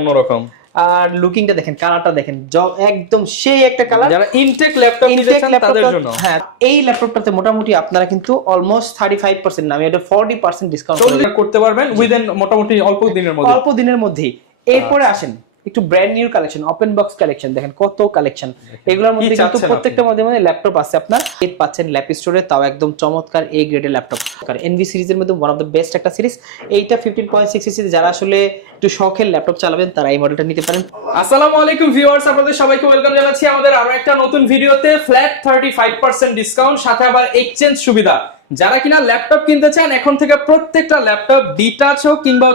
অন্যরকম। আর লুকিংটা দেখেন, কালারটা দেখেন, একদম সেই একটা কালার। যারা ইনটেক ল্যাপটপ নিতে চান তাদের জন্য। হ্যাঁ, এই ল্যাপটপটাতে মোটামুটি আপনারা কিন্তু অলমোস্ট 35% না, আমি এটা 40% ডিসকাউন্ট করতে পারবেন উইদিন মোটামুটি অল্প দিনের মধ্যেই। এরপরে আসেন একটু brand new collection, open box collection দেখেন কত কালেকশন। এগুলোর মধ্যে কিন্তু প্রত্যেকটার মধ্যে ল্যাপটপ আছে। আপনার এর পাচ্ছেন ল্যাপ স্টোরে, তাও একদম চমৎকার এ গ্রেডের ল্যাপটপ। এনভি সিরিজের মধ্যে ওয়ান অফ দ্য বেস্ট একটা সিরিজ এইটা। 15.6 ইঞ্চি, যারা আসলে একটু শখের ল্যাপটপ চালাবেন তারা এই মডেলটা নিতে পারেন। আসসালামু আলাইকুম ভিউয়ার্স, আপনাদের সবাইকে ওয়েলকাম জানাচ্ছি আমাদের আরো একটা নতুন ভিডিওতে। ফ্ল্যাট 35% ডিসকাউন্ট, সাথে আবার এক্সচেঞ্জ সুবিধা। যারা কিনা ল্যাপটপ কিনতে চান এখন থেকে প্রত্যেকটা ল্যাপটপ ডিটাচ হোক কিংবা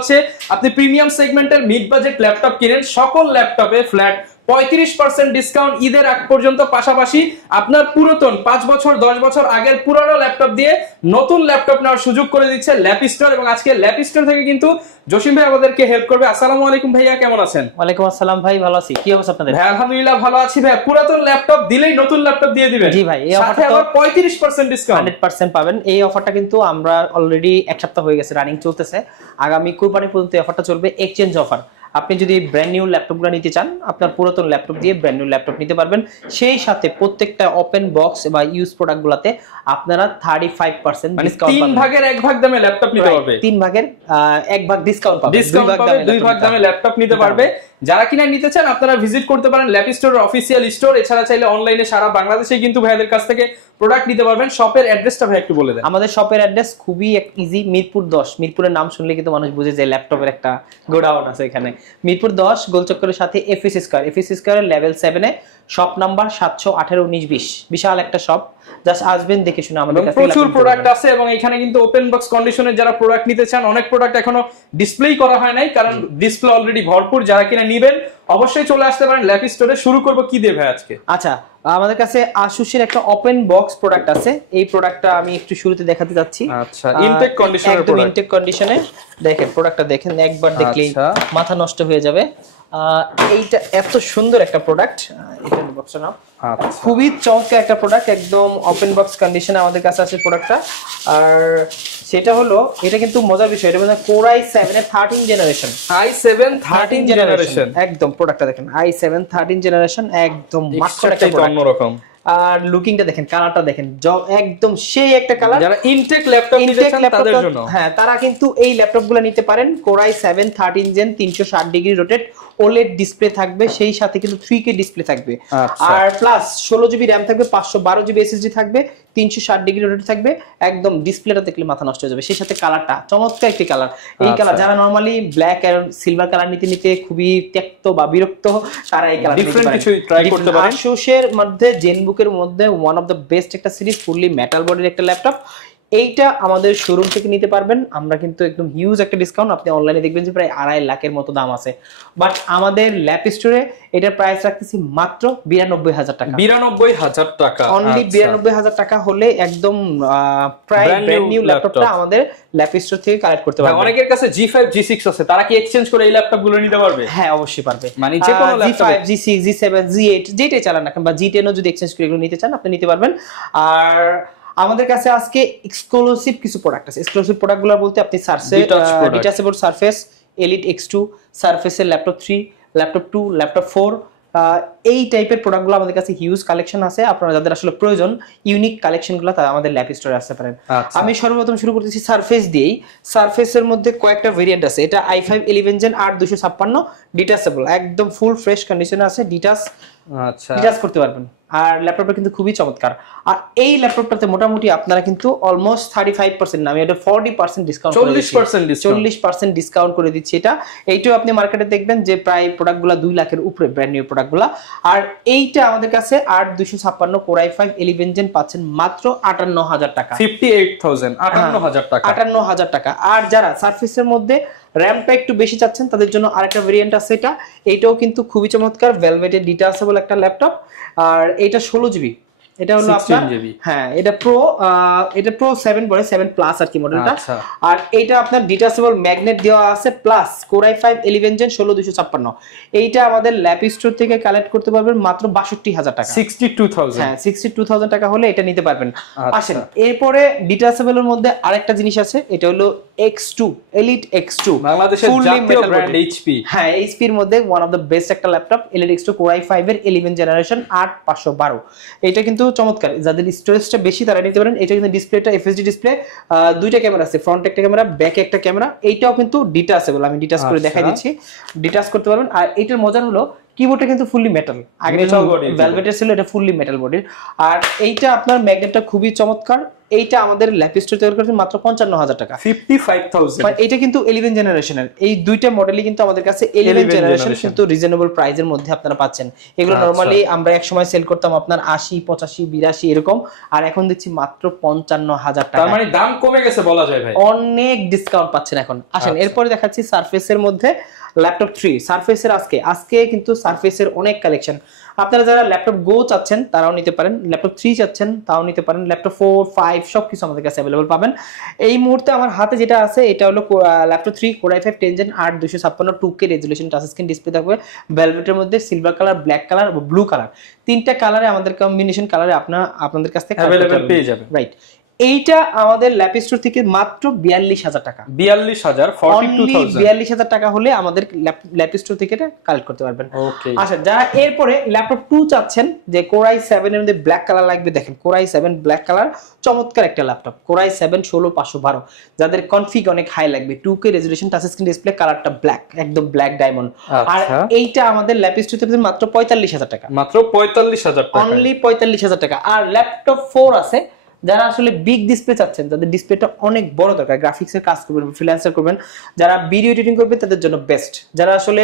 আপনি প্রিমিয়াম সেগমেন্টের মিড বাজেট ল্যাপটপ কিনেন, সকল ল্যাপটপে ফ্ল্যাট 35% ডিসকাউন্ট ঈদের আগ পর্যন্ত। পাশাপাশি আপনার পুরাতন 5 বছর 10 বছর আগের পুরনো ল্যাপটপ দিয়ে নতুন ল্যাপটপ নেওয়ার সুযোগ করে দিচ্ছে ল্যাপ স্টোর। এবং আজকে ল্যাপ স্টোর থেকে কিন্তু জসিম ভাই আমাদেরকে হেল্প করবে। আসসালামু আলাইকুম ভাইয়া, কেমন আছেন? ওয়ালাইকুম আসসালাম ভাই, ভালো আছি। কি অবস্থা আপনাদের? ভাই আলহামদুলিল্লাহ ভালো আছি ভাই। পুরাতন ল্যাপটপ দিলেই নতুন ল্যাপটপ দিয়ে দিবেন? জি ভাই, এই সাথে আবার 35% ডিসকাউন্ট 100% পাবেন। এই অফারটা কিন্তু আমরা অলরেডি এক সপ্তাহ হয়ে গেছে রানিং চলতেছে। আগামী কুরবানি পর্যন্ত এই অফারটা চলবে, এক্সচেঞ্জ অফার। আপনি যদি ব্র্যান্ড নিউ ল্যাপটপগুলো নিতে চান, আপনার পুরাতন ল্যাপটপ দিয়ে ব্র্যান্ড নিউ ল্যাপটপ নিতে পারবেন। সেই সাথে প্রত্যেকটা ওপেন বক্স বা ইউজ প্রোডাক্টগুলোতে আপনারা 35% ডিসকাউন্ট পাবেন। 3 ভাগের 1 ভাগ দামে ল্যাপটপ নিতে পারবে। 3 ভাগের 1 ভাগ ডিসকাউন্ট পাবে, 2 ভাগ দামে ল্যাপটপ নিতে পারবে। যারা কিনা নিতে চান আপনারা ভিজিট করতে পারেন ল্যাপ স্টোরের অফিসিয়াল স্টোর। এছাড়া চাইলে অনলাইনে সারা বাংলাদেশে কিন্তু ভাইদের কাছ থেকে প্রোডাক্ট নিতে পারবেন। শপের অ্যাড্রেসটা ভাই একটু বলে দেন। আমাদের শপের অ্যাড্রেস খুবই ইজি, মিরপুর 10। মিরপুরের নাম শুনলে কিন্তু মানুষ বুঝে যায় ল্যাপটপের একটা গোডাউন আছে এখানে। মিরপুর 10 গোলচক্করের সাথে এফএসসি স্কয়ারের লেভেল 7 এ শপ নাম্বার 718-19-20। বিশাল একটা শপ, জাস্ট আসবেন দেখে শুনে আমাদের কাছে প্রচুর প্রোডাক্ট আছে। এবং এখানে কিন্তু ওপেন বক্স কন্ডিশনে যারা প্রোডাক্ট নিতে চান, অনেক প্রোডাক্ট এখনো ডিসপ্লেই করা হয় নাই, কারণ ডিসপ্লে অলরেডি ভরপুর। যারা কিনা নেবেন অবশ্যই চলে আসতে পারেন ল্যাপ স্টোরে। শুরু করব কি দিয়ে ভাই আজকে? আচ্ছা, আমাদের কাছে আসুসের একটা ওপেন বক্স প্রোডাক্ট আছে। এই প্রোডাক্টটা আমি একটু শুরুতে দেখাতে যাচ্ছি। আচ্ছা, ইনটেক কন্ডিশনের একদম ইনটেক কন্ডিশনে দেখেন প্রোডাক্টটা দেখেন, একবার দেখলেই মাথা নষ্ট হয়ে যাবে। এইটা এত সুন্দর একটা প্রোডাক্ট, এটা বক্সটা নাও। খুবই চমৎকার একটা প্রোডাক্ট, একদম ওপেন বক্স কন্ডিশনে আমাদের কাছে আছে প্রোডাক্টটা। আর সেটা হলো, এটা কিন্তু মজার বিষয়, এটা মানে Core i7 এর 13 জেনারেশন। i7 13 জেনারেশন, একদম প্রোডাক্টটা দেখেন, i7 13 জেনারেশন, একদম মাস্টার একটা অন্যরকম। আর লুকিংটা দেখেন, কালারটা দেখেন, একদম সেই একটা কালার। যারা ইনটেক ল্যাপটপ নিতে চান তাদের জন্য, হ্যাঁ, তারা কিন্তু এই ল্যাপটপগুলো নিতে পারেন। Core i7 13 gen, 360 degree rotate OLED display থাকবে, সেই সাথে কিন্তু 3K ডিসপ্লে থাকবে। আর প্লাস 16 জিবি র‍্যাম থাকবে, 512 জিবি এসএসডি থাকবে, 360 ডিগ্রি রোটেট থাকবে। একদম ডিসপ্লেটা দেখলে মাথা নষ্ট হয়ে যাবে। সেই সাথে কালারটা চমৎকার একটি কালার। এই কালার যারা নরমালি ব্ল্যাক আর সিলভার কালার নিতে খুবই ত্যক্ত বা বিরক্ত, তারা এই কালার নিতে পারেন। কিছু ট্রাই করতে পারেন। আসুসের মধ্যে জেনবুকের মধ্যে ওয়ান অফ দ্য বেস্ট একটা সিরিজ, ফুললি মেটাল বডির একটা ল্যাপটপ। এইটা আমাদের শোরুম থেকে নিতে পারবেন। আমরা কিন্তু একদম হিউজ একটা ডিসকাউন্ট, আপনি অনলাইনে দেখবেন যে প্রায় 2.5 লাখের মতো দাম আছে, বাট আমাদের ল্যাপ স্টোরে এটার প্রাইস রাখতেছি মাত্র 92,000 টাকা। 92,000 টাকা, অনলি 92,000 টাকা হলে একদম প্রায় ব্র্যান্ড নিউ ল্যাপটপটা আমাদের ল্যাপ স্টোর থেকে কালেক্ট করতে পারবেন। অনেকের কাছে G5 G6 আছে, তারা কি এক্সচেঞ্জ করে এই ল্যাপটপগুলো নিতে পারবে? হ্যাঁ, অবশ্যই পারবে। মানে যে কোনো laptop G5 G6 G7 G8 যেটাই চালান না, বা G10 ও যদি এক্সচেঞ্জ করে এগুলো নিতে চান আপনি নিতে পারবেন। আর আমাদের কাছে আজকে এক্সক্লুসিভ কিছু প্রোডাক্ট আছে। এক্সক্লুসিভ প্রোডাক্টগুলো বলতে আপনি ডিটাচেবল সারফেস এলিট X2, সারফেসের ল্যাপটপ 3, ল্যাপটপ 2, ল্যাপটপ 4, এই টাইপের প্রোডাক্টগুলো আমাদের কাছে হিউজ কালেকশন আছে। আপনারা যাদের আসলে প্রয়োজন ইউনিক কালেকশনগুলো, তারা আমাদের ল্যাপ স্টোরে আসতে পারেন। আমি সর্বপ্রথম শুরু করতেছি সারফেস দিয়েই। সারফেসের মধ্যে কয়েকটা ভেরিয়েন্ট আছে। এটা i5 11 জেন 8256 ডিটাচেবল, একদম ফুল ফ্রেশ কন্ডিশনে আছে। ডিটাচ করতে পারবেন। আর ল্যাপটপটা কিন্তু খুবই চমৎকার। আর এই ল্যাপটপটাতে মোটামুটি আপনারা কিন্তু অলমোস্ট 35% না, আমি এটা 40% ডিসকাউন্ট 40% ডিসকাউন্ট করে দিচ্ছি। এইটাও আপনি মার্কেটে দেখবেন যে প্রায় প্রোডাক্টগুলো 2 লাখের উপরে, ব্র্যান্ড নিউ প্রোডাক্টগুলো। আর এইটা আমাদের কাছে 8256 Core i5 11 জেন পাচ্ছেন মাত্র 58,000 টাকা, 58,000 টাকা, 58,000 টাকা। আর যারা সারফেসের মধ্যে র‍্যামটা একটু বেশি চাচ্ছেন তাদের জন্য আরেকটা ভেরিয়েন্ট আছে। এইটাও কিন্তু খুবই চমৎকার, ভেলভেটের ডিটাচেবল একটা ল্যাপটপ। আর এটা 16 জিবি এটা হলো আপনার হ্যাঁ এটা প্রো 7 বলে 7 প্লাস আর কি মডেলটা। আর এটা আপনার ডিটাচেবল ম্যাগনেট দেওয়া আছে প্লাস Core i5 11 Gen 16256। এইটা আমাদের ল্যাপ স্টোর থেকে কালেক্ট করতে পারবেন মাত্র 62000 টাকা, 62000। হ্যাঁ 62000 টাকা হলে এটা নিতে পারবেন। আসেন এরপরে ডিটাচেবলের মধ্যে আরেকটা জিনিস আছে, এটা হলো X2 Elite X2, বাংলাদেশের জাতীয় ব্র্যান্ড HP। হ্যাঁ HP এর মধ্যে ওয়ান অফ দ্য বেস্ট একটা laptop Elite X2 Core i5 এর 11 জেনারেশন 8512। এটা কিন্তু চমৎকার, যাদের স্টোরেজটা বেশি তারা নিতে পারেন। এটা কিন্তু ডিসপ্লেটা FHD ডিসপ্লে, দুইটা ক্যামেরা আছে, ফ্রন্ট একটা ক্যামেরা, ব্যাক একটা ক্যামেরা। এইটাও কিন্তু ডিটাচেবল, আমি ডিটাচ করে দেখাই দিচ্ছি, ডিটাচ করতে পারবেন। আর এটার মজার হলো কিবোর্ডটা কিন্তু ফুললি মেটাল, আগে ভেলভেটের ছিল, এটা ফুললি মেটাল বডির। আর এইটা আপনার ম্যাগনেটটা খুবই চমৎকার। এইটা আমাদের ল্যাপ স্টোর তৈরি করতে মাত্র 55000 টাকা, 55000। বাট এটা কিন্তু 11 জেনারেশনের। এই দুইটা মডেলই কিন্তু আমাদের কাছে 11 জেনারেশন কিন্তু রিজনেবল প্রাইসের মধ্যে আপনারা পাচ্ছেন। এগুলো নরমালি আমরা এক সময় সেল করতাম আপনার 80 85 82 এরকম, আর এখন দিচ্ছি মাত্র 55000 টাকা। তার মানে দাম কমে গেছে বলা যায় ভাই, অনেক ডিসকাউন্ট পাচ্ছেন এখন। আসেন এরপরে দেখাচ্ছি সারফেসের মধ্যে ল্যাপটপ 3 সারফেসের। আজকে কিন্তু সারফেসের অনেক কালেকশন। আপনারা যারা ল্যাপটপ গো চাচ্ছেন তারাও নিতে পারেন, ল্যাপটপ 3 চাচ্ছেন তাও নিতে পারেন, ল্যাপটপ 4 5 সবকিছু আমাদের কাছে अवेलेबल পাবেন। এই মুহূর্তে আমার হাতে যেটা আছে এটা হলো laptop 3 Core i5 10 Gen 8256 2K resolution touch screen display থাকবে ভেলভেটের মধ্যে, সিলভার কালার, ব্ল্যাক কালার এবং ব্লু কালার, তিনটা কালারে আমাদের কম্বিনেশন কালারে আপনাদের কাছ থেকে अवेलेबल পেয়ে যাবেন। রাইট, এইটা আমাদের ল্যাপ স্টোর থেকে মাত্র 42000 টাকা, 42000 42000 42000 টাকা হলে আমাদের ল্যাপ স্টোর থেকে এটা কালেক্ট করতে পারবেন। ওকে, আচ্ছা যারা এরপরে ল্যাপটপ 2 চাচ্ছেন যে Core i7 এর মধ্যে ব্ল্যাক কালার লাগবে, দেখেন Core i7 ব্ল্যাক কালার চমৎকার একটা ল্যাপটপ, Core i7 16512। যাদের কনফিগ অনেক হাই লাগবে, 2K resolution touch screen display, কালারটা ব্ল্যাক, একদম ব্ল্যাক ডায়মন্ড। আর এইটা আমাদের ল্যাপ স্টোর থেকে মাত্র 45000 টাকা, মাত্র 45000 টাকা, অনলি 45000 টাকা। আর ল্যাপটপ 4 আছে যারা আসলে বিগ ডিসপ্লে চাচ্ছেন, যাদের ডিসপ্লেটা অনেক বড় দরকার, গ্রাফিক্সের কাজ করবেন, ফ্রিল্যান্সার করবেন, যারা ভিডিও এডিটিং করবে তাদের জন্য বেস্ট। যারা আসলে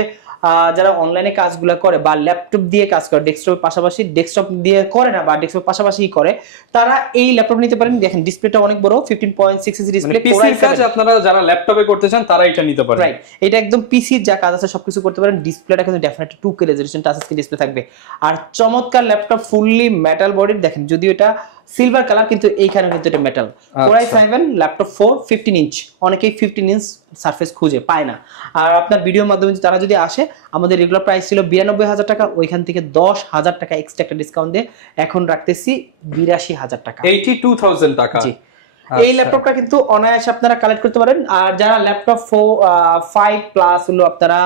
যারা অনলাইনে কাজগুলো করে বা ল্যাপটপ দিয়ে কাজ করে, ডেস্কটপের পাশাপাশি ডেস্কটপ দিয়ে করে না বা ডেস্কটপের পাশাপাশি করে, তারা এই ল্যাপটপ নিতে পারেন। দেখেন ডিসপ্লেটা অনেক বড়, 15.6 ইঞ্চি ডিসপ্লে, পিসির কাজ আপনারা যারা ল্যাপটপে করতে চান তারা এটা নিতে পারেন। রাইট, এটা একদম পিসির যা কাজ আছে সবকিছু করতে পারেন। ডিসপ্লেটা কিন্তু definitely 2K resolution touch screen display থাকবে। আর চমৎকার ল্যাপটপ, ফুললি মেটাল বডির। দেখেন যদিও এটা সিলভার কালার কিন্তু এইখানে কিন্তু এটা metal. Core i7 laptop 4 15 inch, অনেকেই 15 ইঞ্চ সারফেস খুঁজে পায় না। আর আপনার ভিডিওর মাধ্যমে তারা যদি আসে, আমাদের রেগুলার প্রাইস ছিল 92000 টাকা, ওইখান থেকে 10000 টাকা এক্সট্রা একটা ডিসকাউন্ট দিয়ে এখন রাখতেছি 82000 টাকা, 82000 টাকা। জি, এই ল্যাপটপটা কিন্তু অনায়াসে আপনারা কালেক্ট করতে পারেন। আর যারা ল্যাপটপ 5 প্লাস হলো আপনারা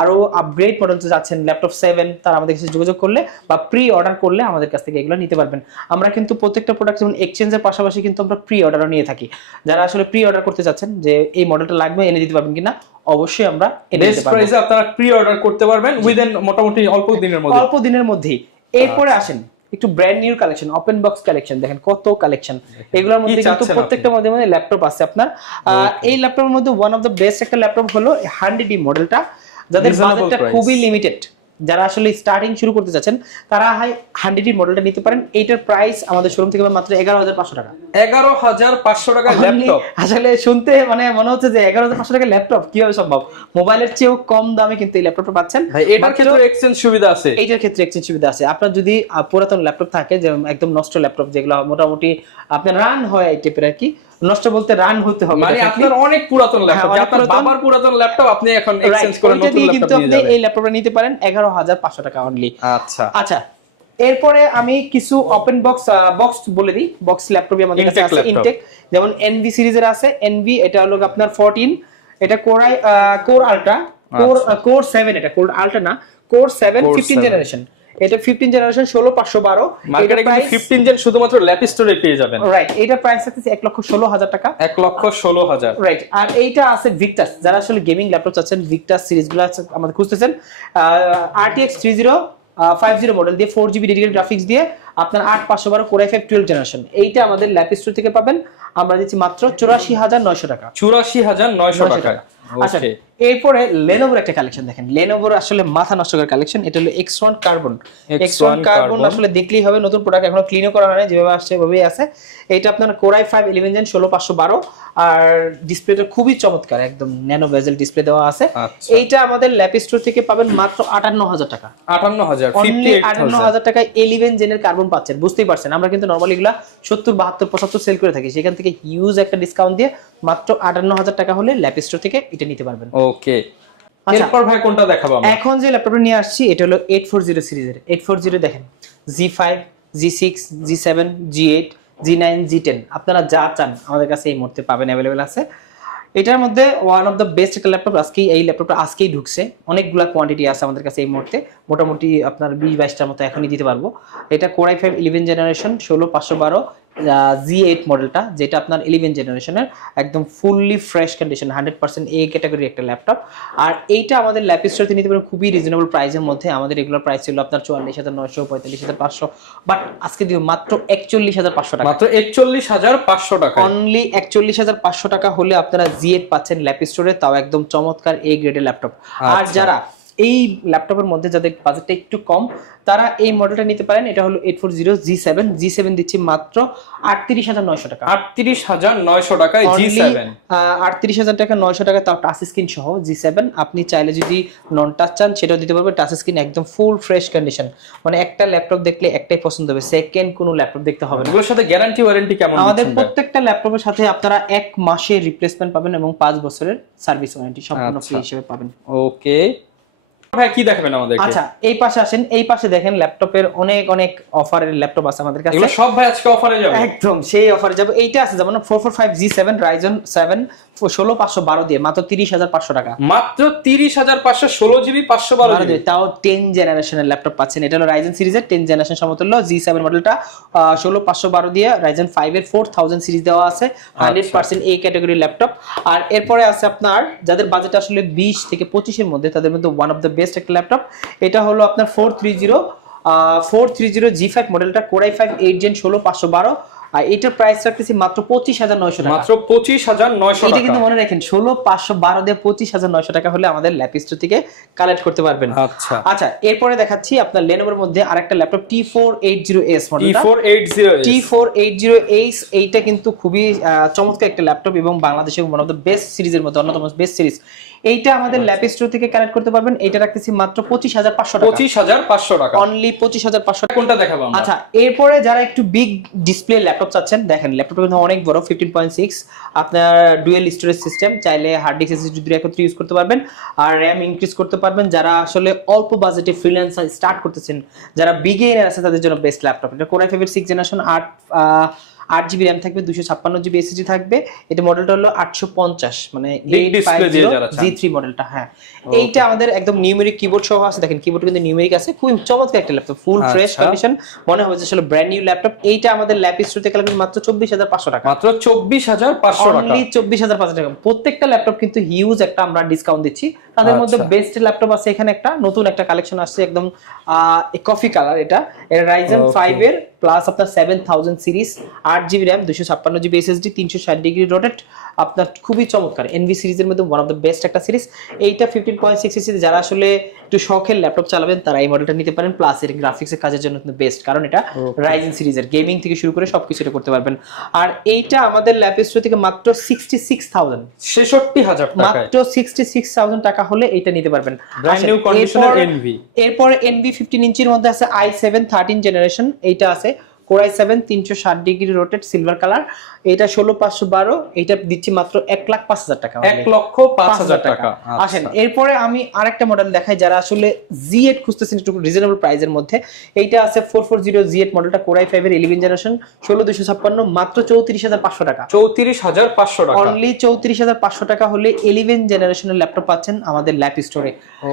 আরো আপগ্রেড মডেল যাচ্ছেন, ল্যাপটপ 7, তারা আমাদের কাছে যোগাযোগ করলে বা প্রি অর্ডার করলে আমাদের কাছ থেকে এগুলো নিতে পারবেন। আমরা কিন্তু প্রত্যেকটা প্রোডাক্ট যেমন এক্সচেঞ্জের পাশাপাশি কিন্তু আমরা প্রি অর্ডারও নিয়ে থাকি। যারা আসলে প্রি অর্ডার করতে চাচ্ছেন যে এই মডেলটা লাগবে এনে দিতে পারবেন কিনা, অবশ্যই আমরা এনে দিতে পারবো। প্রাইসে আপনারা প্রি অর্ডার করতে পারবেন উইদিন মোটামুটি অল্প দিনের মধ্যেই। এরপরে আসেন একটু brand new collection, open box collection. দেখেন কত কালেকশন, এগুলোর মধ্যে কিন্তু প্রত্যেকটার মধ্যে ল্যাপটপ আছে আপনার। এই ল্যাপটপের মধ্যে ওয়ান অফ দ্য বেস্ট একটা ল্যাপটপ হলো 100D মডেলটা, যাদের বাজেটটা খুবই লিমিটেড, যারা আসলে স্টার্টিং শুরু করতে যাচ্ছেন তারা 100D মডেলটা নিতে পারেন। এইটার প্রাইস আমাদের শোরুম থেকে মাত্র 11500 টাকা, 11500 টাকা ল্যাপটপ। আসলে শুনতে মানে মনে হচ্ছে যে 11500 টাকা ল্যাপটপ কিভাবে সম্ভব, মোবাইলের চেয়েও কম দামে কিন্তু এই ল্যাপটপটা পাচ্ছেন। এটার ক্ষেত্রে এক্সচেঞ্জ সুবিধা আছে, এইটার ক্ষেত্রে এক্সচেঞ্জ সুবিধা আছে। আপনার যদি পুরাতন ল্যাপটপ থাকে, যে একদম নষ্ট ল্যাপটপ যেগুলো মোটামুটি আপনার রান হয় এই টাইপের আর কি, নষ্ট বলতে রান হতে হবে, মানে আপনার অনেক পুরাতন ল্যাপটপ, আপনার বাবার পুরাতন ল্যাপটপ আপনি এখন এক্সচেঞ্জ করে নতুন ল্যাপটপ কিন্তু আপনি এই ল্যাপটপটা নিতে পারেন 11500 টাকা অনলি। আচ্ছা আচ্ছা, এরপরে আমি কিছু ওপেন বক্স বলে দিই। বক্স ল্যাপটপই আমাদের কাছে আছে ইনটেক, যেমন NV সিরিজের আছে। NV এটা হলো আপনার 14, এটা Core Ultra, Core 7, এটা Core Ultra না, Core 7 15 জেনারেশন, এটা 15 জেনারেশন 16512। মার্কেটে কিন্তু 15 জেন শুধুমাত্র ল্যাপ স্টোরে পেয়ে যাবেন। রাইট, এটা প্রাইস আছে 1,16,000 টাকা, 1,16,000। রাইট। আর এইটা আছে ভিক্টাস, যারা আসলে গেমিং ল্যাপটপ চাচ্ছেন, ভিক্টাস সিরিজগুলো আছে আমাদের খুঁজতেছেন, RTX 3050 মডেল দিয়ে 4GB ডেডিকেটেড গ্রাফিক্স দিয়ে আপনার 8512 Core i5 12 জেনারেশন। এইটা আমাদের ল্যাপ স্টোর থেকে পাবেন, আমরা দিচ্ছি মাত্র 84900 টাকা, 84900 টাকা। আচ্ছা এরপরে Lenovo একটা কালেকশন দেখেন, Lenovo আসলে মাথা নষ্ট করার কালেকশন, এটা হলো X1 কার্বন। X1 কার্বন আসলে দেখলেই হবে, নতুন প্রোডাক্ট, এখনো ক্লিনও করা হয়নি, যেভাবে আসছে ওইভাবেই আছে। এটা আপনার Core i5 11 Gen 16512, আর ডিসপ্লেটা খুবই চমৎকার, একদম ন্যানো বেজেল ডিসপ্লে দেওয়া আছে। এইটা আমাদের ল্যাপ স্টোর থেকে পাবেন মাত্র 58000 টাকা। 58000 টাকায় 11 জেনের কার্বন পাচ্ছেন। বুঝতেই পারছেন আমরা কিন্তু নরমালি এগুলা 70 72 75 সেল করে থাকি, সেখান থেকে হিউজ একটা ডিসকাউন্ট দিয়ে মাত্র 58000 টাকা হলে ল্যাপ স্টোর থেকে এটা নিতে পারবেন। ওকে, এরপর ভাই কোনটা দেখাবো আমরা? এখন যে ল্যাপটপটা নিয়ে আসছি এটা হলো 840 সিরিজের। 840 দেখেন, G5, G6, G7, G8, G9, G10 আপনারা যা চান আমাদের কাছে এই মুহূর্তে পাবেন, অ্যাভেলেবেল আছে। এটার মধ্যে ওয়ান অফ দ্য বেস্ট একটা ল্যাপটপ, এই ল্যাপটপটা আজকেই ঢুকছে, অনেকগুলা কোয়ান্টিটি আছে আমাদের কাছে এই মুহূর্তে, মোটামুটি আপনার 20-22টার মতো এখনই দিতে পারবো। এটা Core i5 11 জেনারেশন 16512 G8 মডেলটা, যেটা আপনার 11 জেনারেশনের একদম ফুললি ফ্রেশ কন্ডিশন, 100% এ ক্যাটাগরির একটা ল্যাপটপ। আর এইটা আমাদের ল্যাপ স্টোরে নিতে পারেন খুবই রিজনেবল প্রাইসের মধ্যে। আমাদের রেগুলার প্রাইস ছিল আপনার 44900, 45500, বাট আজকে দিও মাত্র 41500 টাকা। মাত্র 41500 টাকা, অনলি 41500 টাকা হলে আপনারা G8 পাচ্ছেন ল্যাপ স্টোরে, তাও একদম চমৎকার এ গ্রেডের ল্যাপটপ। আর যারা এই ল্যাপটপের মধ্যে যাদের বাজেটটা একটু কম, তারা এই মডেলটা নিতে পারেন। এটা হলো 840 G7 দিচ্ছি মাত্র 38900 টাকা। 38900 টাকায় G7, 38000 টাকা 900 টাকা, তাও টাচ স্ক্রিন সহ G7। আপনি চাইলে যদি নন টাচ চান সেটাও দিতে পারবে, টাচ স্ক্রিন একদম ফুল ফ্রেশ কন্ডিশন, মানে একটা ল্যাপটপ দেখলে একটাই পছন্দ হবে, সেকেন্ড কোনো ল্যাপটপ দেখতে হবে না। এগুলোর সাথে গ্যারান্টি ওয়ারেন্টি কেমন? আমাদের প্রত্যেকটা ল্যাপটপের সাথে আপনারা 1 মাসের রিপ্লেসমেন্ট পাবেন এবং 5 বছরের সার্ভিস ওয়ারেন্টি সম্পূর্ণ ফ্রি হিসেবে পাবেন। ওকে ভাই, কি দেখাবেন আমাদেরকে? আচ্ছা এই পাশে আসেন, এই পাশে দেখেন ল্যাপটপের অনেক অফারের ল্যাপটপ আছে আমাদের কাছে। এগুলো সব ভাই আজকে অফারে যাবে? একদম সেই অফারে যাবে। এইটা আছে যেমন 445 G7 Ryzen 7 16512 দিয়ে মাত্র 30500 টাকা। মাত্র 30500, 16GB 512 দিয়ে, তাও 10 জেনারেশনের ল্যাপটপ পাচ্ছেন। এটা হলো Ryzen সিরিজের 10 জেনারেশন সমতুল্য G7 মডেলটা, 16512 দিয়ে Ryzen 5 এর 4000 সিরিজ দেওয়া আছে, 100% এ ক্যাটাগরি ল্যাপটপ। আর এরপরে আছে আপনার যাদের বাজেট আসলে 20 থেকে 25 এর মধ্যে, তাদের মধ্যে ওয়ান অফ দ্য বেস্ট একটা ল্যাপটপ। এটা হলো আপনার 430 G5 মডেলটা, Core i5 8 Gen 16512, আর এটার প্রাইস রাখতেছি মাত্র 25900 টাকা। মাত্র 25900 টাকা। এটা কিন্তু মনে রাখেন 16512 দিয়ে 25900 টাকা হলে আমাদের ল্যাপ স্টোর থেকে কালেক্ট করতে পারবেন। আচ্ছা এরপরে দেখাচ্ছি আপনার Lenovoর মধ্যে আরেকটা ল্যাপটপ T480S মডেলটা। T480S এইটা কিন্তু খুবই চমৎকার একটা ল্যাপটপ এবং বাংলাদেশের ওয়ান অফ দ্য বেস্ট সিরিজের মধ্যে অন্যতম বেস্ট সিরিজ। এইটা আমাদের ল্যাপ স্টোর থেকে কালেক্ট করতে পারবেন। এটা রাখতেছি মাত্র 25500 টাকা। 25500 টাকা, অনলি 25500 টাকা। কোনটা দেখাবো আমরা? আচ্ছা এরপরে যারা একটু বিগ ডিসপ্লে ল্যাপটপ চাচ্ছেন, দেখেন ল্যাপটপটা কিন্তু অনেক বড়, 15.6, আপনার ডুয়াল স্টোরেজ সিস্টেম, চাইলে হার্ড ডিস্ক SSD দুটো একত্রে ইউজ করতে পারবেন আর র‍্যাম ইনক্রিজ করতে পারবেন। যারা আসলে অল্প বাজেটে ফ্রিল্যান্সার স্টার্ট করতেছেন, যারা বিগিনার আছে, তাদের জন্য বেস্ট ল্যাপটপ। এটা Core i5 এর 6 জেনারেশন, 8GB RAM থাকবে, 256GB SSD থাকবে। এটা মডেলটা হলো 850, মানে G3 মডেলটা। হ্যাঁ এইটা আমাদের একদম নিউমেরিক কিবোর্ড সহ আছে, দেখেন কিবোর্ড কিন্তু নিউমেরিক আছে, খুব চমৎকার একটা ল্যাপটপ, ফুল ফ্রেশ কন্ডিশন, মনে হচ্ছে আসলে ব্র্যান্ড নিউ ল্যাপটপ। এইটা আমাদের ল্যাপ স্টোর থেকে লাগবে মাত্র 24500 টাকা। মাত্র 24500 টাকা, অনলি 24500 টাকা। প্রত্যেকটা ল্যাপটপ কিন্তু হিউজ একটা আমরা ডিসকাউন্ট দিচ্ছি। তাদের মধ্যে বেস্ট ল্যাপটপ আছে এখানে একটা নতুন একটা কালেকশন আসছে, একদম কফি কালার। এটা Ryzen 5 এর প্লাস আপনার 7000 series, 8GB RAM, 256GB SSD, 360 degree rotate, আপনার খুবই চমৎকার এনভি সিরিজের মধ্যে ওয়ান অফ দ্য বেস্ট একটা সিরিজ। এইটা 15.6 ইঞ্চি, যারা আসলে একটু শখের ল্যাপটপ চালাবেন তারা এই মডেলটা নিতে পারেন। প্লাস এর গ্রাফিক্সের কাজের জন্য বেস্ট, কারণ এটা Ryzen সিরিজের, গেমিং থেকে শুরু করে সবকিছু এটা করতে পারবেন। আর এইটা আমাদের ল্যাপ স্টোর থেকে মাত্র 66000, 66000 টাকা, মাত্র 66000 টাকা হলে এটা নিতে পারবেন। ব্র্যান্ড নিউ কন্ডিশনের এনভি। এরপর এনভি 15 ইঞ্চির মধ্যে আছে i7 13 জেনারেশন, এইটা আছে Core i7 360 degree rotate silver colour, এটা 16512, এটা দিচ্ছি মাত্র 1,05,000 টাকা। 1,05,000 টাকা। আসেন এরপরে আমি আরেকটা মডেল দেখাই, যারা আসলে G8 খুঁজতেছেন একটু রিজনেবল প্রাইসের মধ্যে। এইটা আছে 440 G8 মডেলটা, Core i5 এর 11 জেনারেশন, 16256, মাত্র 34500 টাকা। 34500 টাকা, অনলি 34500 টাকা হলে 11 জেনারেশনের ল্যাপটপ পাচ্ছেন আমাদের ল্যাপ স্টোরে।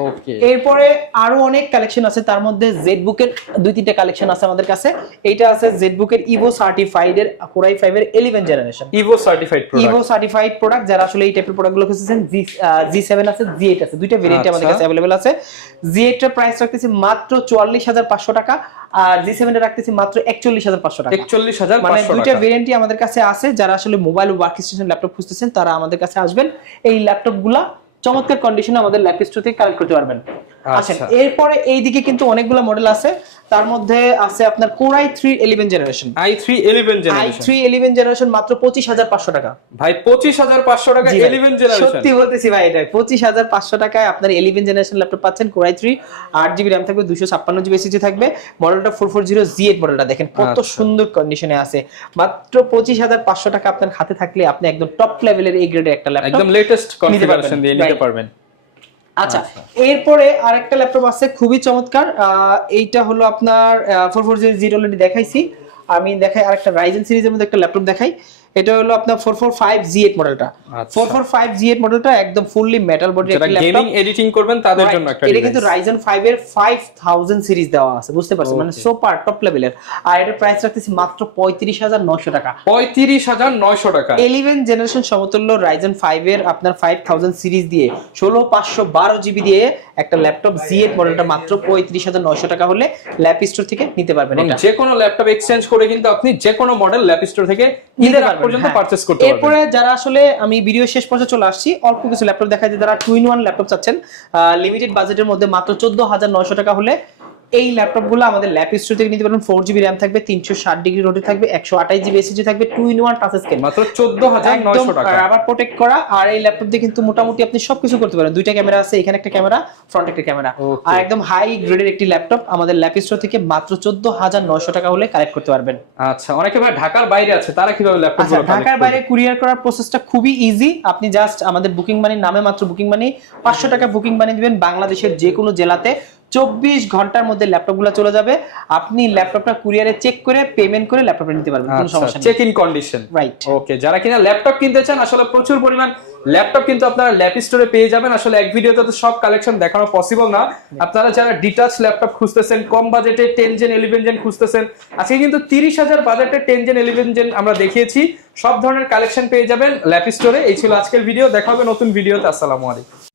ওকে, এরপরে আরো অনেক কালেকশন আছে, তার মধ্যে ZBook এর 2-3টা কালেকশন আছে আমাদের কাছে। এইটা আছে ZBook এর Evo সার্টিফাইড এর Core i5 এর 11 জেনারেশন, Evo সার্টিফাইড প্রোডাক্ট। যারা আসলে এই টাইপের প্রোডাক্টগুলো খুঁজছেন, G7 আছে, G8 আছে, দুইটা ভেরিয়েন্ট আমাদের কাছে अवेलेबल আছে। G8 এর প্রাইস রাখতেছি মাত্র 44500 টাকা, আর G7 এর রাখতেছি মাত্র 41500 টাকা। 41500, মানে দুইটা ভেরিয়েন্টই আমাদের কাছে আছে। যারা আসলে মোবাইল ওয়ার্ক স্টেশন ল্যাপটপ খুঁজতেছেন তারা আমাদের কাছে আসবেন, এই ল্যাপটপগুলা চমৎকার কন্ডিশনে আমাদের ল্যাপ স্টোর থেকে কালেক্ট করতে পারবেন। আচ্ছা, এরপরে এইদিকে কিন্তু অনেকগুলো মডেল আছে, তার মধ্যে আছে আপনার Core i3 11 generation. i3 11 generation মাত্র 25,500 টাকা। ভাই 25,500 টাকা 11 জেনারেশন, সত্যি বলতেছি ভাই, এটা 25,500 টাকায় আপনার 11 জেনারেশন ল্যাপটপ পাচ্ছেন। Core i3 8GB RAM থাকবে, 256GB SSD থাকবে। মডেলটা 440Z মডেলটা দেখেন কত সুন্দর কন্ডিশনে আছে। মাত্র 25,500 টাকা আপনার হাতে থাকলে আপনি একদম টপ লেভেলের এই গ্রেডের একটা ল্যাপটপ একদম লেটেস্ট কনফিগারেশন দিয়ে নিতে পারবেন। আচ্ছা, এরপরে আরেকটা ল্যাপটপ আছে খুবই চমৎকার, এইটা হলো আপনার 440Z অলরেডি দেখাইছি, আমি দেখাই আরেকটা রাইজেন সিরিজের মধ্যে একটা ল্যাপটপ দেখাই। এটা হলো আপনার 445Z8 মডেলটা। 445Z8 মডেলটা একদম ফুললি মেটাল বডি একটা ল্যাপটপ, গেমিং এডিটিং করবেন তাদের জন্য একটা ডিভাইস। এটা কিন্তু Ryzen 5 এর 5000 সিরিজ দেওয়া আছে, বুঝতে পারছেন, মানে সুপার টপ লেভেলের। আর এটার প্রাইস রাখতেছি মাত্র 35,900 টাকা। 35,900 টাকা 11 জেনারেশন সমতুল্য Ryzen 5 এর আপনার 5000 সিরিজ দিয়ে 16512GB দিয়ে একটা ল্যাপটপ Z8 মডেলটা মাত্র 35,900 টাকা হলে ল্যাপ স্টোর থেকে নিতে পারবেন। এটা যে কোনো ল্যাপটপ এক্সচেঞ্জ করে কিন্তু আপনি যে কোনো মডেল ল্যাপ স্টোর থেকে নিতে পর্যন্ত পারচেজ করতে পারবেন। এরপরে যারা আসলে আমি ভিডিও শেষ পর্যন্ত চলে আসছি, অল্প কিছু ল্যাপটপ দেখাই, যারা 2-in-1 ল্যাপটপ চাচ্ছেন লিমিটেড বাজেটের মধ্যে মাত্র 14,900 টাকা হলে এই ল্যাপটপগুলো আমাদের ল্যাপ স্টোর থেকে নিতে পারবেন। 4GB RAM থাকবে, 360° রোটেট থাকবে, 128GB SSD থাকবে, 2-in-1 টাচ স্ক্রিন, মাত্র 14,900 টাকা। আবার প্রোটেক্ট করা। আর এই ল্যাপটপ দিয়ে কিন্তু মোটামুটি আপনি সবকিছু করতে পারেন। দুইটা ক্যামেরা আছে, এখানে একটা ক্যামেরা, ফ্রন্ট একটা ক্যামেরা, আর একদম হাই গ্রেডের একটি ল্যাপটপ আমাদের ল্যাপ স্টোর থেকে মাত্র 14,900 টাকা হলে কালেক্ট করতে পারবেন। আচ্ছা, অনেকে ভাই ঢাকার বাইরে আছে, তারা কিভাবে ল্যাপটপগুলো কালেক্ট করবে? ঢাকার বাইরে কুরিয়ার করার প্রসেসটা খুবই ইজি। আপনি জাস্ট আমাদের বুকিং মানি নামে মাত্র বুকিং মানি 500 টাকা বুকিং মানি দিবেন, বাংলাদেশের যে কোনো জেলাতে 24 ঘন্টার মধ্যে ল্যাপটপগুলো চলে যাবে। আপনি ল্যাপটপটা কুরিয়ারে চেক করে পেমেন্ট করে ল্যাপটপটা নিতে পারবেন, কোনো সমস্যা নেই। Check in condition, right. Okay, যারা কিনা ল্যাপটপ কিনতে চান, আসলে প্রচুর পরিমাণ ল্যাপটপ কিন্তু আপনারা ল্যাপ স্টোরে পেয়ে যাবেন। আসলে এক ভিডিওতে তো সব কালেকশন দেখানো পসিবল না। আপনারা যারা ডিটাচ ল্যাপটপ খুঁজতেছেন, কম বাজেটে 10 জেন 11 জেন খুঁজতেছেন, আজকে কিন্তু 30,000 বাজেটে 10 জেন 11 জেন আমরা দেখিয়েছি। সব ধরনের কালেকশন পেয়ে যাবেন ল্যাপ স্টোরে। এই ছিল আজকের ভিডিও, দেখা হবে নতুন ভিডিওতে। আসসালামু আলাইকুম।